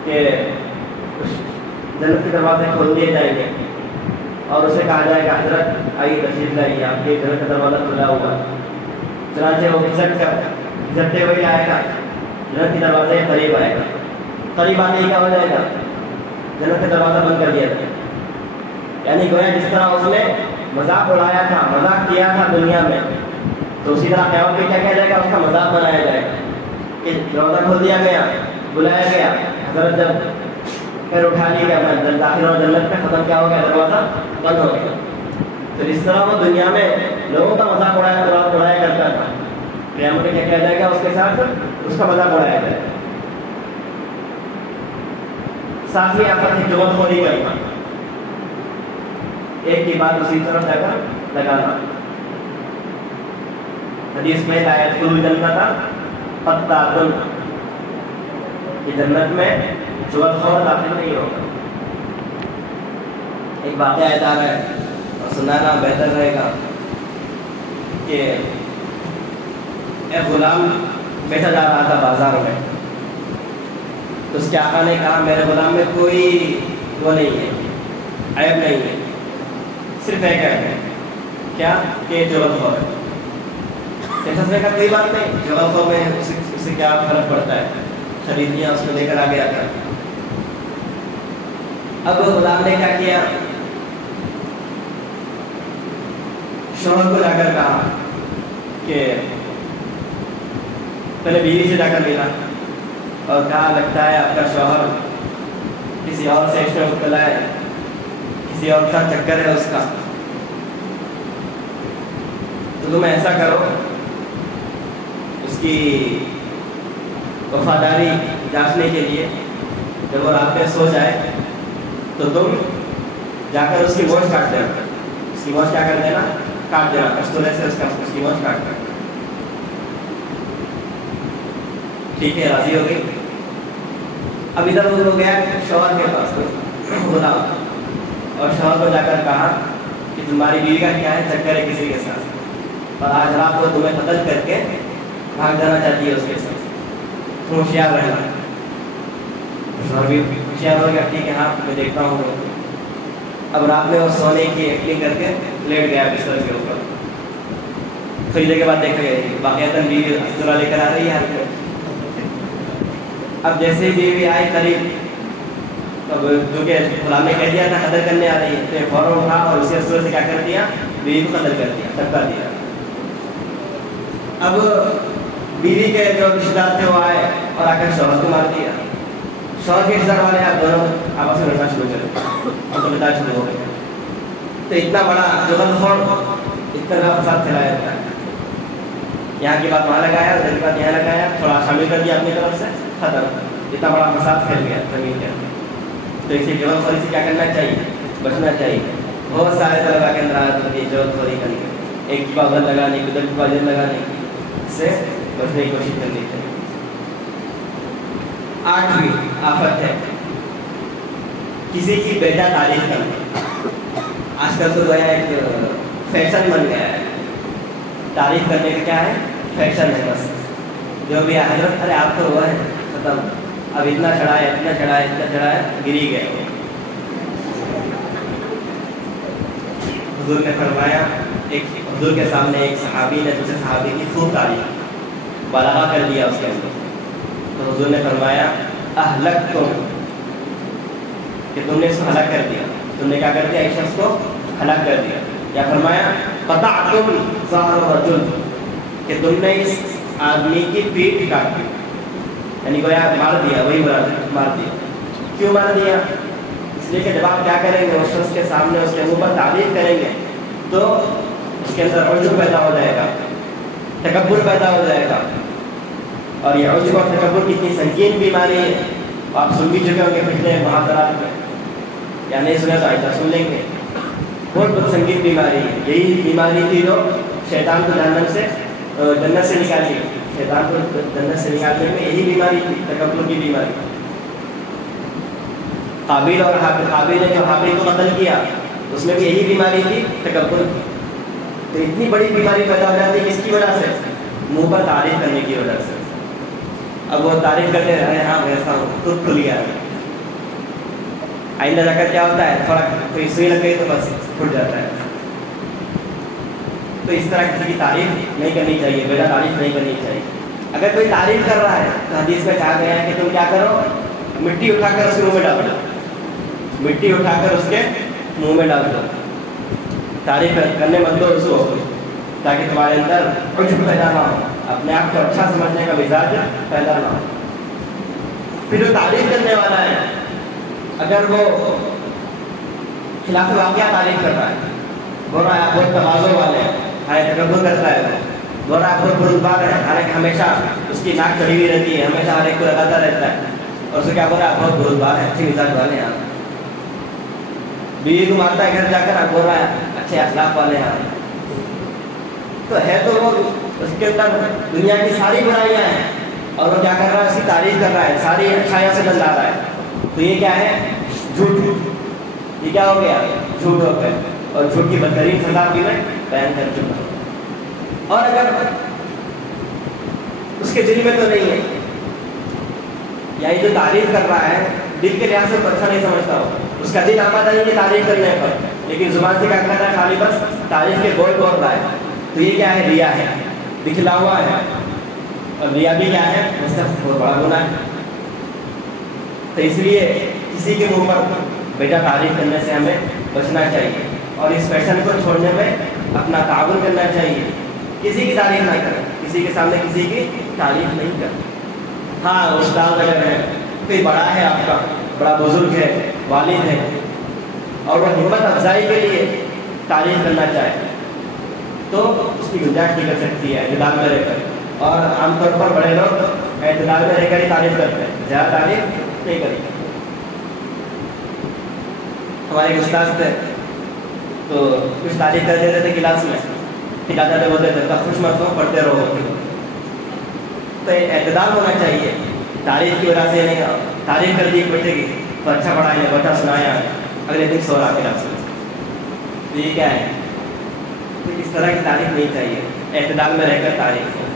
کہ جنت کے دروازے کھول دیے جائیں گے اور اسے کہا جائے گا حضرت آئیے تشریف لائیے، آپ کے جنت کا دروازہ کھلا ہوا، چنانچہ وہ گھسٹتے ہوئے آئے گا، جنت کے دروازے قریب آئے گا، قریب آنے ہی کیا ہو جائے گا، جنت کا دروازہ بند کر دیا جائے گا۔ یعنی گویا جس طرح اس نے مذاق اڑایا تھا، مذاق کیا تھا دنیا میں، تو اسی طرح قیامت میں کیا کیا جائے گا، اس کا مذاق بنایا جائے گا کہ دروازہ کھول دیا گیا، بلایا گیا، حضرت جب پھر اٹھا لیا گیا، داخل اور جنت میں ختم کیا ہو گیا، دروازہ بند ہو گیا۔ تو اس طرح وہ دنیا میں لوگوں کا مذاق اڑایا کرتا تھا، قیامت میں کیا کیا جائے گا، اس کے ساتھ اس کا مذاق اڑایا جائے گا۔ ساتھی آفت ہے جوت خوری کرنا، ایک کی بات اسی طرف جا کر لگانا۔ حدیث میں آیت خلود جنت قطعۃ، کہ جنت میں جوت خور داخل نہیں ہوگا۔ ایک واقعہ یاد آ رہا ہے اور سنانا بہتر رہے گا کہ ایک غلام بیٹھا جا رہا تھا بازار میں، تو اس کے آقا نے کہا میرے غلام میں کوئی وہ نہیں ہے، عیب نہیں ہے، صرف ایک عیب ہے، کیا کہ جوت خور ہے۔ جیسا کا کوئی بات نہیں، جوت خور میں اس سے کیا فرق پڑتا ہے، خرید لیا، اس کو لے کر آ گیا تھا۔ اب غلام نے کیا کیا، شوہر کو جا کر کہا کہ پہلے بیوی سے جا کر ملا اور کہا لگتا ہے آپ کا شوہر کسی اور سے عشق میں مبتلا ہے، کسی اور کا چکر ہے اس کا، تو تم ایسا کرو اس کی وفاداری جانچنے کے لیے جب وہ رات میں سو جائے تو تم جا کر اس کی موچھ کاٹ دینا، اس کی موچھ کیا کر دینا، کاٹ دینا، کستورے سے اس کی موچھ کاٹ دینا. ٹھیک ہے، راضی ہو گئی. اب ادھر ہو گیا شوہر کے پاس بولا اور شوہر کو جا کر کہا کہ تمہاری بیوی کا کیا ہے، چکر ہے کسی کے ساتھ اور آج رات کو تمہیں قتل کر کے بھاگ جانا چاہتی ہے اس کے ساتھ، تم ہوشیار رہنا. شوہر بھی ہوشیار ہو گیا، ٹھیک ہے ہاں میں دیکھتا ہوں. اب رات میں وہ سونے کی ایکٹنگ کر کے لیٹ گیا بستر کے اوپر. تھوڑی دیر کے بعد دیکھا گیا واقعات بیوی استرا لے کر آ رہی ہے ہاتھ میں. اب جیسے ہی بیوی آئی قریب، اب جو کہ غلام نے کہہ دیا تھا قتل کرنے آ رہی ہے، تو فوراً اٹھا اور اسی استرے سے کیا کر دیا، بیوی کو قتل کر دیا، ٹپکا دیا. اب بیوی کے جو رشتے دار تھے وہ آئے اور آ کر شوہر کو مار دیا. شوہر کے رشتے دار والے آپ دونوں آپس میں لڑنا شروع کر دیا، ان کو بتا شروع ہو گیا. تو اتنا بڑا جغل خور، اتنا بڑا فساد پھیلایا جاتا ہے. یہاں کی بات وہاں لگایا، ادھر کی بات یہاں لگایا، تھوڑا شامل کر دیا اپنی طرف سے، ختم. اتنا بڑا فساد پھیل گیا زمین کے اندر. تو اسی جغل خوری سے کیا کرنا چاہیے، بچنا چاہیے. بہت سارے طلبا کے اندر عادت ہوتی ہے جغل خوری کرنے کی، ایک کی بات ادھر لگانے کی، ادھر کی بات ادھر لگانے کی، سے بچنے کی کوشش کرنی چاہیے. 8ویں آفت ہے کسی کی بیٹا تعریف کرنا. آج کل تو گویا ایک فیشن بن گیا ہے، تعریف کرنے کا کیا ہے، فیشن ہے. بس جو بھی حضرت ارے آپ کو ہوا ہے ختم، اب اتنا چڑھایا اتنا چڑھایا اتنا چڑھایا گری گئے. حضور نے فرمایا، ایک حضور کے سامنے ایک صحابی نے دوسرے صحابی کی خوب تعریف بالغا کر دیا اس کے اندر. تو حضور نے فرمایا اہلکتم، کہ تم نے اس کو ہلاک کر دیا، تم نے کیا کر دیا، ایک شخص کو ہلاک کر دیا. یا فرمایا قطعتم ظہر الرجل، کہ تم نے اس آدمی کی پیٹھ کاٹ دی، یعنی گویا مار دیا. وہی مار دیا. کیوں مار دیا؟ اس لیے کہ جب آپ کیا کریں گے، اس شخص کے سامنے اس کے منہ پر تعریف کریں گے تو اس کے اندر عجب پیدا ہو جائے گا، تکبر پیدا ہو جائے گا. اور یہ عجب اور تکبر کتنی سنگین بیماری ہے، آپ سن بھی چکے ہوں گے پچھلے محاضرات میں، یا نہیں سنے تو آئندہ سن لیں گے. بہت سنگین بیماری ہے. یہی بیماری تھی جو شیطان کو جنت سے نکالی. شیطان کو جنت سے نکالنے میں یہی بیماری تھی، تکبر کی بیماری. قابیل اور قابیل نے جو حابیل کو قتل کیا، اس میں بھی یہی بیماری تھی، تکبر کی. تو اتنی بڑی بیماری پیدا ہو جاتی ہے کس کی وجہ سے، منہ پر تعریف کرنے کی وجہ سے. اب وہ تعریف کرتے رہے، ہاں ویسا ہوں، خود کھل گیا. آئندہ جا کر کیا ہوتا ہے، تھوڑا کوئی سوئی لگ گئی تو بس پھٹ جاتا ہے. تو اس طرح کسی کی تعریف نہیں کرنی چاہیے، بلا تعریف نہیں کرنی چاہیے. اگر کوئی تعریف کر رہا ہے تو حدیث میں کہا گیا ہے کہ تم کیا کرو، مٹی اٹھا کر اس کے منہ میں ڈال دو، مٹی اٹھا کر اس کے منہ میں ڈال دو. تعریف کرنے مت دو اس کو، تاکہ تمہارے اندر عجب پیدا نہ ہو، اپنے آپ کو اچھا سمجھنے کا مزاج پیدا نہ ہو. پھر جو تعریف کرنے والا ہے، اگر وہ خلاف واقعہ تعریف کر رہا ہے، بول رہا ہے آپ بہت تواضع والے ہیں، تکبر کرتا ہے، بول رہا ہے آپ بہت بردبار ہے، حالانکہ ہمیشہ اس کی ناک چڑھی ہوئی رہتی ہے، ہمیشہ ہر ایک کو لگاتا رہتا ہے، اور اسے کیا بول رہا ہے آپ بہت بردبار ہے، اچھے مزاج والے ہیں. بیوی کو مارتا ہے گھر جا کر، آپ بول رہا ہے اچھے اخلاق والے ہیں. تو ہے تو وہ اس کے اندر دنیا کی ساری برائیاں ہیں، اور وہ کیا کر رہا ہے، اس کی تعریف کر رہا ہے، ساری اچھائیوں سے ڈنڈا رہا ہے. تو یہ کیا ہے، جھوٹ. یہ کیا ہو گیا، جھوٹ ہو گیا. اور جھوٹ کی بدترین سزا بھی میں بیان کر چکا ہوں. اور اگر اس کے دل میں تو نہیں ہے، یعنی جو تعریف کر رہا ہے دل کے لحاظ سے اچھا نہیں سمجھتا ہو، اس کا دل آمادہ نہیں ہے تعریف کرنے پر، لیکن زبان سے کیا کر رہا ہے، خالی بس تعریف کے بول بول رہا ہے. تو یہ کیا ہے، ریا ہے، دکھلا ہوا ہے. اور ریا بھی کیا ہے، بہت بڑا گناہ ہے. تو اس لیے کسی کے منہ پر بیٹا تعریف کرنے سے ہمیں بچنا چاہیے، اور اس فیشن کو چھوڑنے میں اپنا تعاون کرنا چاہیے. کسی کی تعریف نہ کریں، کسی کے سامنے کسی کی تعریف نہیں کریں. ہاں استاد اگر ہے، کوئی بڑا ہے، آپ کا بڑا بزرگ ہے، والد ہے، اور وہ ہمت افزائی کے لیے تعریف کرنا چاہے تو اس کی گنجائش نہیں کر سکتی ہے دماغ میں رہ کر. اور عام طور پر بڑے لوگ اعتدال میں رہ کر ہی تعریف کرتے ہیں، زیادہ تعریف نہیں کرتے۔ ہمارے ایک استاد تھے تو کچھ تعریف کر دیتے تھے کلاس میں، ٹھیکاتے تھے بولتے تھے خوش مت ہو، پڑھتے رہو۔ تو اعتدال ہونا چاہیے، تعریف کی وجہ سے نہیں تعریف کر دی بیٹے کی تو اچھا پڑھایا بچہ سنایا، اگلے دن سو رہا کلاس میں، تو یہ کیا ہے؟ تو اس طرح کی تعریف نہیں چاہیے، اعتدال میں رہ کر تعریف ہو۔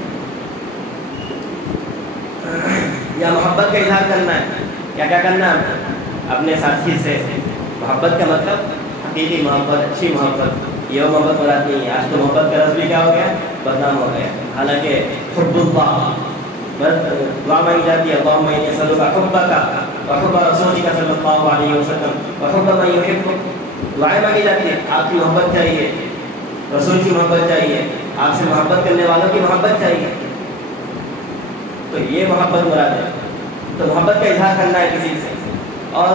یا محبت کا اظہار کرنا ہے، کیا کیا کرنا ہے؟ اپنے ساتھی سے محبت کا مطلب حقیقی محبت، اچھی محبت، یہ محبت مراد نہیں ہے۔ آج تو محبت کا لفظ بھی کیا ہو گیا؟ بدنام ہو گیا۔ حالانکہ حب اللہ، دعا مانگی جاتی ہے اللہم انی اسألک حبک وحب رسولک صلی اللہ علیہ وسلم وحب من یحبک، دعائیں مانگی جاتی ہے، آپ کی محبت چاہیے، رسول کی محبت چاہیے، آپ سے محبت کرنے والوں کی محبت چاہیے، تو یہ محبت مراد ہے۔ تو محبت کا اظہار کرنا ہے کسی سے، اور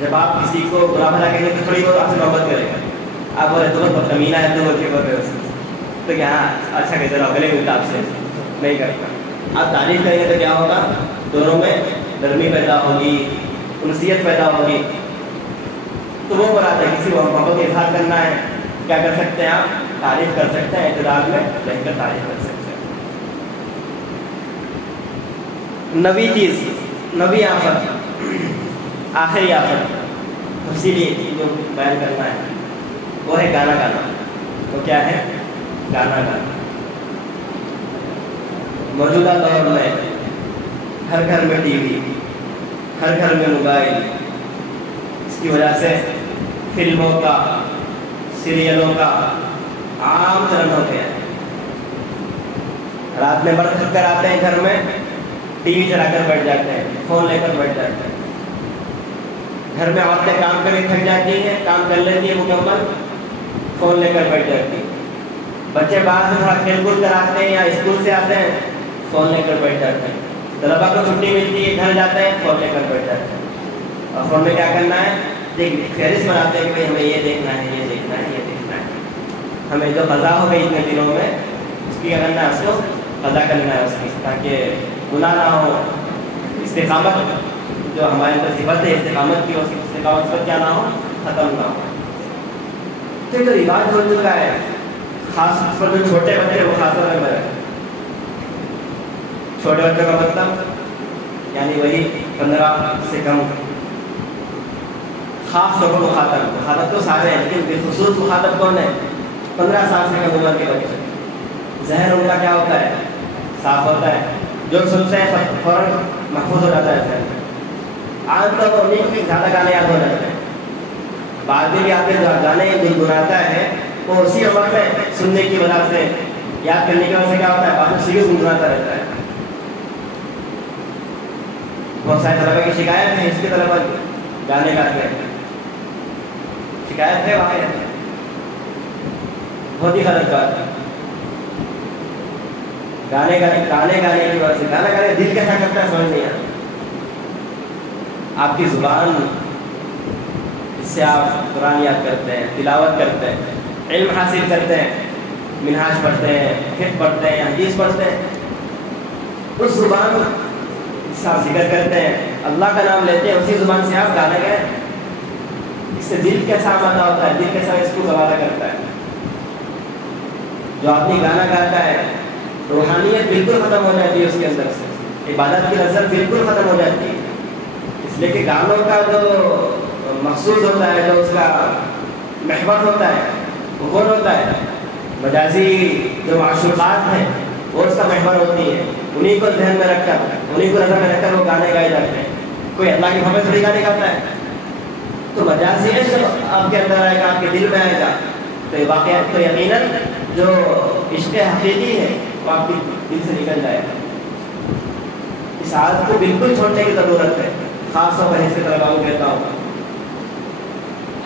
جب آپ کسی کو برا بھلا کہیں گے تو تھوڑی بہت آپ سے محبت کرے گا۔ آپ بولے تو بہت بدتمینہ ہے تو بول کے بول رہے ہو تو کیا ہاں اچھا کہتے رہو، گلے ملتا آپ سے نہیں کرتا۔ آپ تعریف کریں گے تو کیا ہوگا؟ دونوں میں نرمی پیدا ہوگی، انسیت پیدا ہوگی، تو وہ مراد ہے۔ کسی کو محبت کا اظہار کرنا ہے، کیا کر سکتے ہیں آپ؟ تعریف کر سکتے ہیں، اعتدال میں رہ کر تعریف کر سکتے ہیں۔ نوی چیز، نوی آفت، آخری آفت تفصیلی جو بیان کرنا ہے وہ ہے گانا گانا۔ وہ کیا ہے؟ گانا گانا۔ موجودہ دور میں ہر گھر میں ٹی وی، ہر گھر میں موبائل، اس کی وجہ سے فلموں کا، سیریلوں کا عام چلن ہو گیا ہے۔ رات میں بڑھ تھک کر آتے ہیں گھر میں، ٹی وی چلا کر بیٹھ جاتے ہیں، فون لے کر بیٹھ جاتے ہیں۔ گھر میں عورتیں کام کر کے تھک جاتی ہیں، کام کر لیتی ہیں مکمل، فون لے کر بیٹھ جاتی ہیں۔ بچے باہر سے تھوڑا کھیل کود کر آتے ہیں یا اسکول سے آتے ہیں، فون لے کر بیٹھ جاتے ہیں۔ طلبا کو چھٹی ملتی ہے، گھر جاتے ہیں، فون لے کر بیٹھ جاتے ہیں، اور فون میں کیا کرنا ہے؟ فہرست بناتے ہیں کہ بھائی ہمیں یہ دیکھنا ہے، یہ دیکھنا ہے، یہ دیکھنا ہے۔ ہمیں جو قضا ہو گئی اتنے دنوں میں اس کی کیا کرنا ہے؟ اس کو قضا کرنا ہے اس کی، تاکہ گناہ نہ ہو۔ استقامت جو ہمارے اندر صفت ہے استقامت کی، اس استقامت پر کیا نہ ہو؟ ختم نہ ہو۔ تو یہ جو رواج ہو چکا ہے، خاص طور پر جو چھوٹے بچے وہ خاص طور پر چھوٹے بچوں کا مطلب یعنی وہی 15 سے کم، خاص طور پر مخاطب تو سارے ہیں لیکن بالخصوص مخاطب کون ہے؟ 15 سال سے کم عمر کے بچے۔ ذہن ان کا کیا ہوتا ہے؟ صاف ہوتا ہے، جو سنتے ہیں فوراً محفوظ ہو جاتا ہے ذہن۔ عام طور پر انہیں بھی زیادہ گانے یاد ہو جاتے ہیں، بعد میں بھی آپ کے جو گانے گنگناتا ہے وہ اسی عمر میں سننے کی وجہ سے، یاد کرنے کی وجہ سے کیا ہوتا ہے؟ بعد میں اسی کو گنگناتا رہتا ہے۔ بہت سارے طلبا کی شکایت ہے، اس کے طلبا گانے گاتے ہیں، شکایت ہے وہاں، بہت ہی غلط بات ہے۔ گانے گانے کی وجہ سے، گانا گانے دل کیسا کرتا ہے سمجھ نہیں آتا۔ آپ کی زبان، اس سے آپ قرآن یاد کرتے ہیں، تلاوت کرتے ہیں، علم حاصل کرتے ہیں، منہاج پڑھتے ہیں، فقہ پڑھتے ہیں، حدیث پڑھتے ہیں۔ اس زبان سے آپ ذکر کرتے ہیں، اللہ کا نام لیتے ہیں، اسی زبان سے آپ گانے گائیں۔ اس سے دل کیسا آمادہ ہوتا ہے، دل کیسا اس کو گوارا کرتا ہے۔ جو آدمی گانا گاتا ہے روحانیت بالکل ختم ہو جاتی ہے اس کے اندر سے، عبادت کی نظر بالکل ختم ہو جاتی ہے۔ اس لیے کہ گانوں کا جو مقصود ہوتا ہے، جو اس کا محور ہوتا ہے وہ کون ہوتا ہے؟ مجازی جو معشوقات ہیں وہ اس کا محور ہوتی ہے، انہیں کو ذہن میں رکھ کر، انہیں کو نظر میں رکھ کر وہ گانے گائے جاتے ہیں۔ کوئی اللہ کی محبت تھوڑی گانے گاتا ہے، تو مجازی عشق آپ کے اندر آئے گا، آپ کے دل میں آئے گا، تو یہ واقعات تو یقیناً جو عشق حقیقی ہے وہ آپ کے دل سے نکل جائے گا۔ اس عادت کو بالکل چھوڑنے کی ضرورت ہے، خاص طور پر اس کے طلباء کو کہتا ہوں،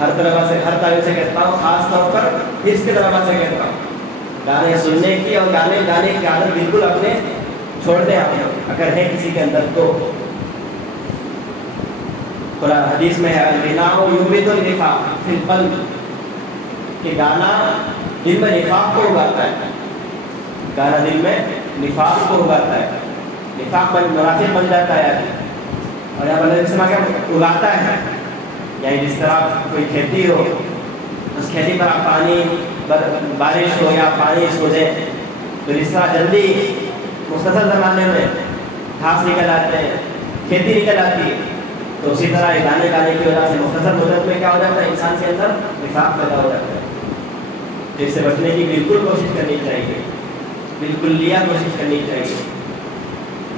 ہر طلباء سے، ہر طالب سے کہتا ہوں، خاص طور پر اس کے طلباء سے کہتا ہوں، گانے سننے کی اور گانے گانے کی عادت بالکل اپنے چھوڑ دیں آپ، اگر ہے کسی کے اندر تو۔ قرآن حدیث میں ہے الغناء یوبد النفاق فی القلب، کہ گانا دل میں نفاق کو اگاتا ہے، گانا دل میں نفاق کو اگاتا ہے۔ نفاق منافق بن جاتا ہے آدمی. اور یہاں اللہ جسم کیا اگاتا ہے، یعنی جس طرح کوئی کھیتی ہو، اس کھیتی پر آپ پانی بارش ہو یا پانی سوزے تو جس طرح جلدی مختصر زمانے میں گھاس نکل آتے ہیں، کھیتی نکل آتی ہے، تو اسی طرح دانے ڈالنے کی وجہ سے مختصر مدت میں کیا ہو جاتا ہے، انسان کے اندر نفاق پیدا ہو جاتا ہے. تو اس سے بچنے کی بالکل کوشش کرنی چاہیے، بالکل کوشش کرنی چاہیے.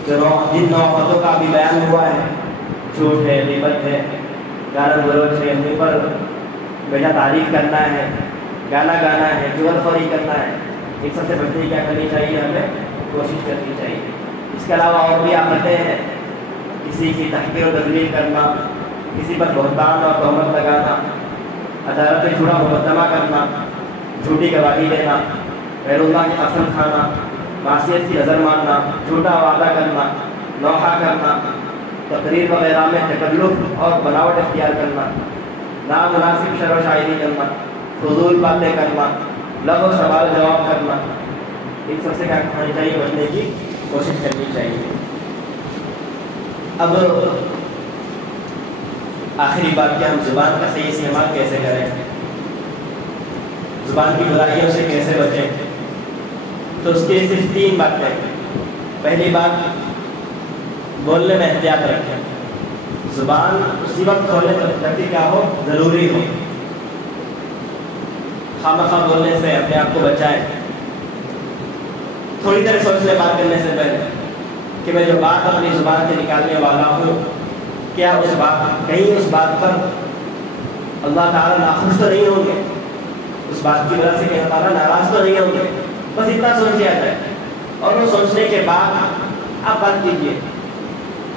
جو جن نو آفتوں کا بھی بیان ہوا ہے، جھوٹ ہے، غیبت ہے، گالا گلوچ ہے، منہ پر بیٹا تعریف کرنا ہے، گانا گانا ہے، جغل خوری کرنا ہے، ان سب سے بچنے کی کیا کرنی چاہیے، ہمیں کوشش کرنی چاہیے. اس کے علاوہ اور بھی آفتیں ہیں، کسی کی تحقیر و تذلیل کرنا، کسی پر بہتان اور تہمت لگانا، عدالت میں جھوٹا مقدمہ کرنا، جھوٹی گواہی دینا، غیر اللہ کی قسم کھانا، معصیت کی نظر ماننا، جھوٹا وعدہ کرنا، نوحہ کرنا، تقریر وغیرہ میں تکلف اور بناوٹ اختیار کرنا، نامناسب شعر و شاعری کرنا، فضول باتیں کرنا، لغو سوال جواب کرنا، ان سب سے کیا کرنا چاہیے، بچنے کی کوشش کرنی چاہیے. اب آخری بات کہ ہم زبان کا صحیح استعمال کیسے کریں، زبان کی برائیوں سے کیسے بچیں. تو اس کے صرف 3 باتیں. پہلی بات، بولنے میں احتیاط رکھیں. زبان اسی وقت کھولے تک کیا ہو، ضروری ہو. خواہ بولنے سے اپنے آپ کو بچائیں. تھوڑی دیر سوچ لیں بات کرنے سے پہلے کہ میں جو بات اپنی زبان سے نکالنے والا ہوں، کیا کہیں اس بات پر اللہ تعالیٰ ناخوش تو نہیں ہوں گے، اس بات کی وجہ سے کہ اللہ تعالیٰ ناراض تو نہیں ہوں گے. بس اتنا سوچ لیا جائے، اور وہ سوچنے کے بعد آپ بات کیجیے.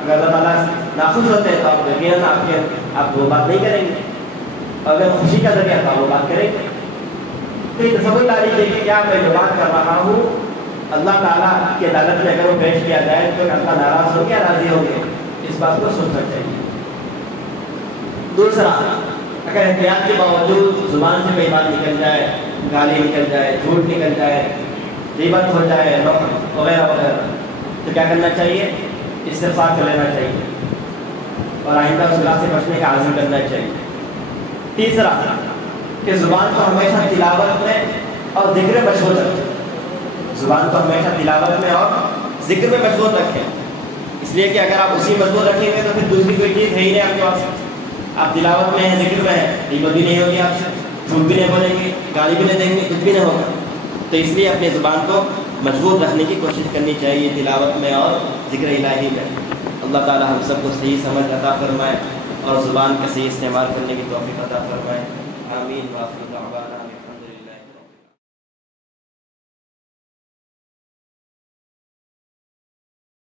اگر اللہ تعالیٰ ناخوش ہوتے ہیں تو آپ یقیناً آپ وہ بات نہیں کریں گے، اور اگر خوشی کا ذریعہ تو آپ وہ بات کریں گے. تو یہ تصور لا لیجیے کہ کیا میں جو بات کر رہا ہوں اللہ تعالیٰ کی عدالت میں اگر وہ پیش کیا جائے تو اللہ ناراض ہو گیا، راضی ہو گئے. اس بات کو سوچنا چاہیے. دوسرا، اگر احتیاط کے باوجود زبان سے کوئی بات نکل جائے، گالی نکل جائے، جھوٹ نکل جائے، غیبت ہو جائے وغیرہ وغیرہ، تو کیا کرنا چاہیے، استغفار کر لینا چاہیے اور آئندہ اس گناہ سے بچنے کا عزم کرنا چاہیے. تیسرا، کہ زبان کو ہمیشہ تلاوت میں اور ذکر میں مشغول رکھیں. زبان کو ہمیشہ تلاوت میں اور ذکر میں مشغول رکھیں، اس لیے کہ اگر آپ اسی مشغول رکھیں گے تو پھر دوسری کوئی چیز ہے ہی نہیں آپ کے پاس. آپ تلاوت میں ہیں، ذکر میں ہیں، غیبت بھی نہیں ہوگی، آپ سے جھوٹ بھی نہیں بولیں گے، گالی بھی نہیں دیں گے، کچھ بھی نہیں ہوگا. تو اس لیے اپنی زبان کو مشغول رکھنے کی کوشش کرنی چاہیے تلاوت میں اور ذکر الہی میں. اللہ تعالی ہم سب کو صحیح سمجھ عطا فرمائے اور زبان کا صحیح استعمال کرنے کی توفیق عطا فرمائے. آمین. وآخر دعوانا